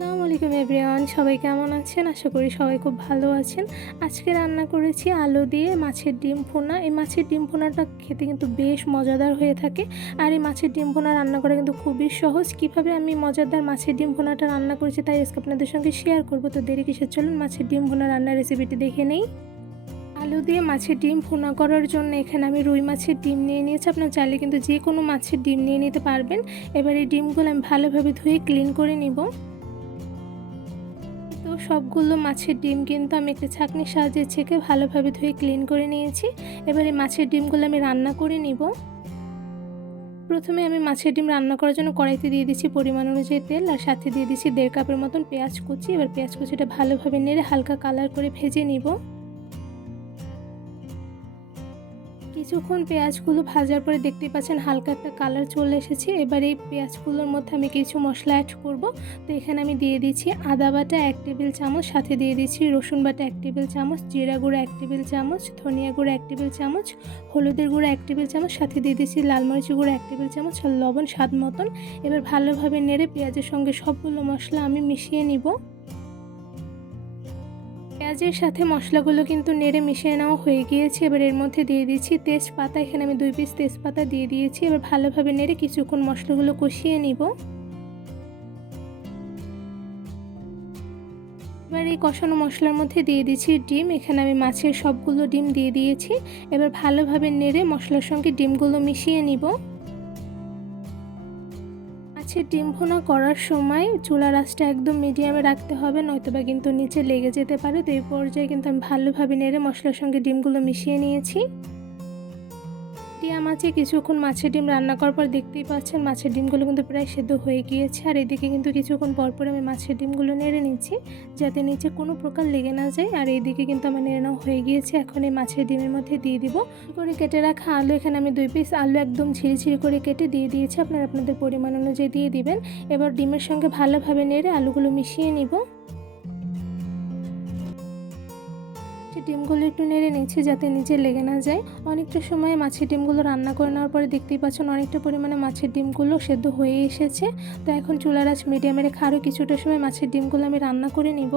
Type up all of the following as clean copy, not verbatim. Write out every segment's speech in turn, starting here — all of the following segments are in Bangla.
আসসালামু আলাইকুম এভরিওয়ান, সবাই কেমন আছেন? আশা করি সবাই খুব ভালো আছেন। আজকে রান্না করেছি আলু দিয়ে মাছের ডিম ভুনা। এই মাছের ডিম ভুনাটা খেতে কিন্তু বেশ মজাদার হয়ে থাকে। আর এই মাছের ডিম ভুনা রান্না করা কিন্তু খুবই সহজ। কিভাবে আমি মজাদার মাছের ডিম ভুনাটা রান্না করেছি তাই আজকে আপনাদের সঙ্গে শেয়ার করব। তো দেরি কিসের, চলুন মাছের ডিম ভুনা রান্নার রেসিপিটি দেখে নেই। আলু দিয়ে মাছের ডিম ভুনা করার জন্য এখানে আমি রুই মাছের ডিম নিয়ে নিয়েছি। আপনার চাইলে কিন্তু যে কোনো মাছের ডিম নিয়ে নিতে পারবেন। এবার এই ডিমগুলো আমি ভালোভাবে ধুয়ে ক্লিন করে নিব। তো সবগুলো মাছের ডিম কিন্তু আমি একটা ছাঁকনির সাহায্যে ছেঁকে ভালোভাবে ধুয়ে ক্লিন করে নিয়েছি। এবার এই মাছের ডিমগুলো আমি রান্না করে নিব। প্রথমে আমি মাছের ডিম রান্না করার জন্য কড়াইতে দিয়ে দিচ্ছি পরিমাণ অনুযায়ী তেল, আর সাথে দিয়ে দিচ্ছি 1.5 কাপের মতন পেঁয়াজ কুচি। এবার পেঁয়াজ কুচিটা ভালোভাবে নেড়ে হালকা কালার করে ভেজে নিব। কিছুক্ষণ পেঁয়াজগুলো ভাজার পরে দেখতেই পাচ্ছেন হালকা একটা কালার চলে এসেছে। এবার এই পেঁয়াজগুলোর মধ্যে আমি কিছু মশলা অ্যাড করব। তো এখানে আমি দিয়ে দিচ্ছি আদা বাটা 1 টেবিল চামচ, সাথে দিয়ে দিচ্ছি রসুন বাটা 1 টেবিল চামচ, জিরা গুঁড়ো 1 টেবিল চামচ, ধনিয়া গুঁড়ো 1 টেবিল চামচ, হলুদের গুঁড়ো 1 টেবিল চামচ, সাথে দিয়ে দিচ্ছি লাল মরিচের গুঁড়ো 1 টেবিল চামচ, আর লবণ স্বাদ মতন। এবার ভালোভাবে নেড়ে পেঁয়াজের সঙ্গে সবগুলো মশলা আমি মিশিয়ে নিব। পেঁয়াজের সাথে মশলাগুলো কিন্তু নেড়ে মিশিয়ে নেওয়া হয়ে গিয়েছে। এবার এর মধ্যে দিয়ে দিচ্ছি তেজপাতা। এখানে আমি 2 পিস তেজপাতা দিয়ে দিয়েছি। এবার ভালোভাবে নেড়ে কিছুক্ষণ মশলাগুলো কষিয়ে নিব। এবার এই কষানো মশলার মধ্যে দিয়ে দিচ্ছি ডিম। এখানে আমি মাছের সবগুলো ডিম দিয়ে দিয়েছি। এবার ভালোভাবে নেড়ে মশলার সঙ্গে ডিমগুলো মিশিয়ে নিব। মাছের ডিম ভুনা করার সময় চুলার আঁচটা একদম মিডিয়ামে রাখতে হবে, নয়তোবা কিন্তু নিচে লেগে যেতে পারে। তো এই পর্যায়ে কিন্তু আমি ভালোভাবে নেড়ে মশলার সঙ্গে ডিমগুলো মিশিয়ে নিয়েছি। মাছে কিছুক্ষণ মাছের ডিম রান্না করার পর দেখতেই পাচ্ছেন মাছের ডিমগুলো কিন্তু প্রায় সেদ্ধ হয়ে গিয়েছে। আর এদিকে কিন্তু কিছুক্ষণ পরপর আমি মাছের ডিমগুলো নেড়ে নিচ্ছি যাতে নিচে কোনো প্রকার লেগে না যায়। আর এইদিকে কিন্তু আমার নেড়ে নেওয়া হয়ে গিয়েছে। এখন এই মাছের ডিমের মধ্যে দিয়ে দিব করে কেটে রাখা আলু। এখানে আমি 2 পিস আলু একদম ঝিরিঝিরি করে কেটে দিয়ে দিয়েছি। আপনারা আপনাদের পরিমাণ অনুযায়ী দিয়ে দিবেন। এবার ডিমের সঙ্গে ভালোভাবে নেড়ে আলুগুলো মিশিয়ে নিব। ডিমগুলো একটু নেড়ে নিচ্ছি যাতে নিচে লেগে না যায়। অনেকটা সময় মাছের ডিমগুলো রান্না করে নেওয়ার পরে দেখতেই পাচ্ছেন অনেকটা পরিমাণে মাছের ডিমগুলো সেদ্ধ হয়ে এসেছে। তো এখন চুলার আঁচ মিডিয়ামে রেখে আরও কিছুটা সময় মাছের ডিমগুলো আমি রান্না করে নিব।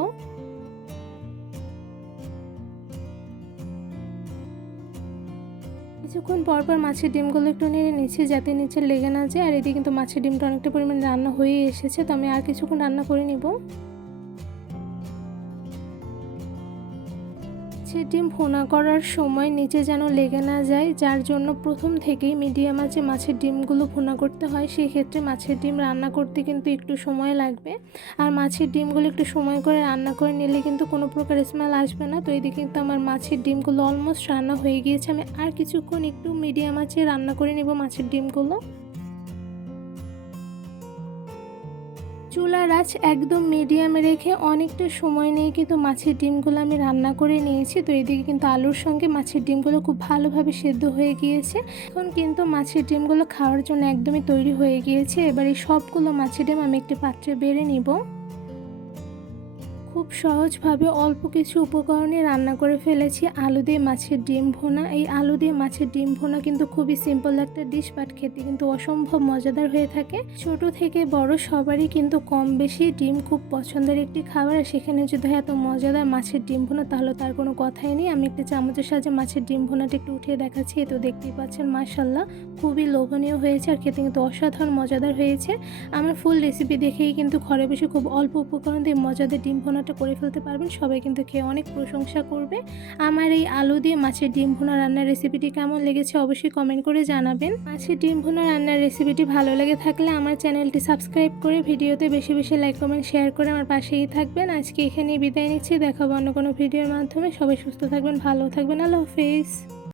কিছুক্ষণ পরপর মাছের ডিমগুলো একটু নেড়ে নিচ্ছি যাতে নিচে লেগে না যায়। আর এদিকে কিন্তু মাছের ডিমটা অনেকটা পরিমাণে রান্না হয়ে এসেছে। তো আমি আর কিছুক্ষণ রান্না করে নিব। মাছের ডিম ভুনা করার সময় নিচে যেন লেগে না যায়, যার জন্য প্রথম থেকেই মিডিয়াম আঁচে মাছের ডিমগুলো ভুনা করতে হয়। সেই ক্ষেত্রে মাছের ডিম রান্না করতে কিন্তু একটু সময় লাগবে। আর মাছের ডিমগুলো একটু সময় করে রান্না করে নিলে কিন্তু কোনো প্রকার স্মেল আসবে না। তো এইদিকে কিন্তু আমার মাছের ডিমগুলো অলমোস্ট রান্না হয়ে গিয়েছে। আমি আর কিছুক্ষণ একটু মিডিয়াম আঁচে রান্না করে নেব মাছের ডিমগুলো। চুলার আঁচ একদম মিডিয়ামে রেখে অনেকটা সময় নিয়ে কিন্তু মাছের ডিমগুলো আমি রান্না করে নিয়েছি। তো এদিকে কিন্তু আলুর সঙ্গে মাছের ডিমগুলো খুব ভালোভাবে সেদ্ধ হয়ে গিয়েছে। এখন কিন্তু মাছের ডিমগুলো খাওয়ার জন্য একদমই তৈরি হয়ে গিয়েছে। এবার এই সবগুলো মাছের ডিম আমি একটি পাত্রে বেড়ে নিব। খুব সহজভাবে অল্প কিছু উপকরণে রান্না করে ফেলেছি আলু দিয়ে মাছের ডিম ভুনা। এই আলু দিয়ে মাছের ডিম ভুনা কিন্তু খুবই সিম্পল একটা ডিশ, বাট খেতে কিন্তু অসম্ভব মজাদার হয়ে থাকে। ছোট থেকে বড় সবারই কিন্তু কম বেশি ডিম খুব পছন্দের একটি খাবার। আর সেখানে যদি এত মজাদার মাছের ডিম ভুনা তাহলে তার কোনো কথাই নেই। আমি একটা চামচের সাহায্যে মাছের ডিম ভুনাটা একটু উঠিয়ে দেখাচ্ছি। তো দেখতেই পাচ্ছেন মাশাআল্লাহ খুবই লোভনীয় হয়েছে আর খেতে কিন্তু অসাধারণ মজাদার হয়েছে। আমার ফুল রেসিপি দেখেই কিন্তু ঘরে বসে খুব অল্প উপকরণ দিয়ে মজাদার ডিম ভুনা করে ফেলতে পারবেন। সবাই কিন্তু খেয়ে অনেক প্রশংসা করবে। আমার এই আলু দিয়ে মাছের ডিম ভুনা রান্নার রেসিপিটি কেমন লেগেছে অবশ্যই কমেন্ট করে জানাবেন। মাছের ডিম ভুনা রান্নার রেসিপিটি ভালো লেগে থাকলে আমার চ্যানেলটি সাবস্ক্রাইব করে ভিডিওতে বেশি বেশি লাইক কমেন্ট শেয়ার করে আমার পাশেই থাকবেন। আজকে এখানেই বিদায় নিচ্ছি, দেখাবো অন্য কোনো ভিডিওর মাধ্যমে। সবাই সুস্থ থাকবেন, ভালো থাকবেন। আল্লাহ হাফেজ।